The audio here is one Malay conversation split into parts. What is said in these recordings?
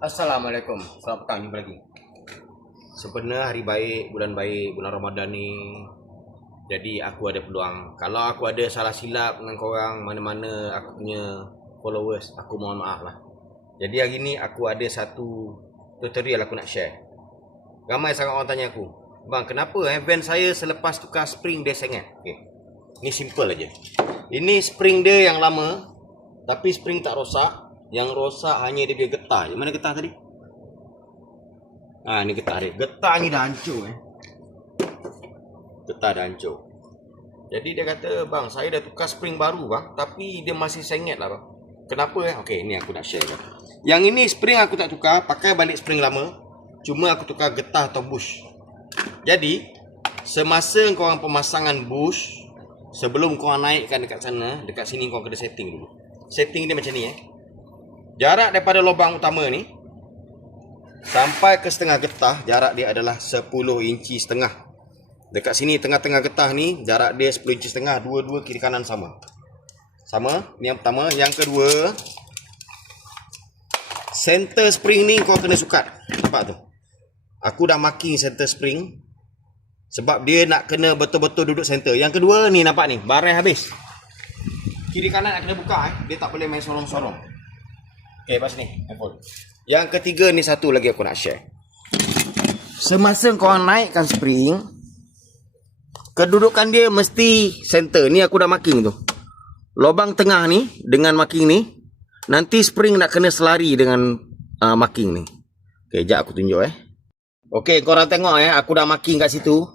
Assalamualaikum, selamat petang, jumpa lagi. Sebenarnya hari baik, bulan Ramadan ni. Jadi aku ada peluang. Kalau aku ada salah silap dengan korang, mana-mana aku punya followers, aku mohon maaf lah. Jadi hari ni aku ada satu tutorial aku nak share. Ramai sangat orang tanya aku, bang, kenapa van saya selepas tukar spring dia sengat? Okay. Ni simple aja. Ini spring dia yang lama, tapi spring tak rosak. Yang rosak hanya dia punya getah. Mana getah tadi? Ni getah dia. Getah ni dah hancur Getah dah hancur. Jadi dia kata, bang, saya dah tukar spring baru bang, tapi dia masih sengit lah bang. Kenapa Okey, ni aku nak share kan. Yang ini spring aku tak tukar, pakai balik spring lama. Cuma aku tukar getah atau bush. Jadi semasa korang pemasangan bush, sebelum korang naikkan dekat sana, dekat sini korang kena setting dulu. Setting dia macam ni Jarak daripada lubang utama ni sampai ke setengah getah, jarak dia adalah 10 inci setengah. Dekat sini tengah-tengah getah ni jarak dia 10 inci setengah. Dua-dua kiri kanan sama. Sama, ni yang pertama. Yang kedua, center spring ni kau kena sukat. Nampak tu? Aku dah marking center spring sebab dia nak kena betul-betul duduk center. Yang kedua ni, nampak ni, barai habis. Kiri kanan nak kena buka dia tak boleh main sorong-sorong. Okay, pas ni. Yang ketiga ni, satu lagi aku nak share. Semasa kau naikkan spring, kedudukan dia mesti center. Ni aku dah marking tu. Lubang tengah ni dengan marking ni, nanti spring nak kena selari dengan marking ni. Okay, sekejap aku tunjuk Okay, korang tengok aku dah marking kat situ.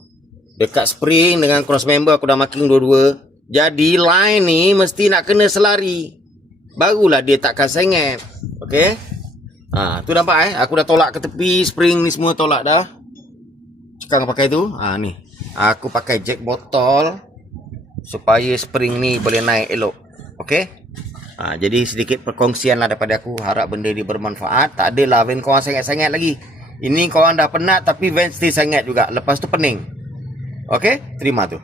Dekat spring dengan cross member aku dah marking dua-dua. Jadi line ni mesti nak kena selari. Barulah dia takkan sengit. Okey. Tu nampak aku dah tolak ke tepi, spring ni semua tolak dah. Cekang pakai tu. Ni. Aku pakai jack botol supaya spring ni boleh naik elok. Okey. Jadi sedikit perkongsian lah daripada aku. Harap benda ni bermanfaat. Tak adalah van korang sengit-sengit lagi. Ini korang dah penat tapi van still sengit juga. Lepas tu pening. Okey, terima tu.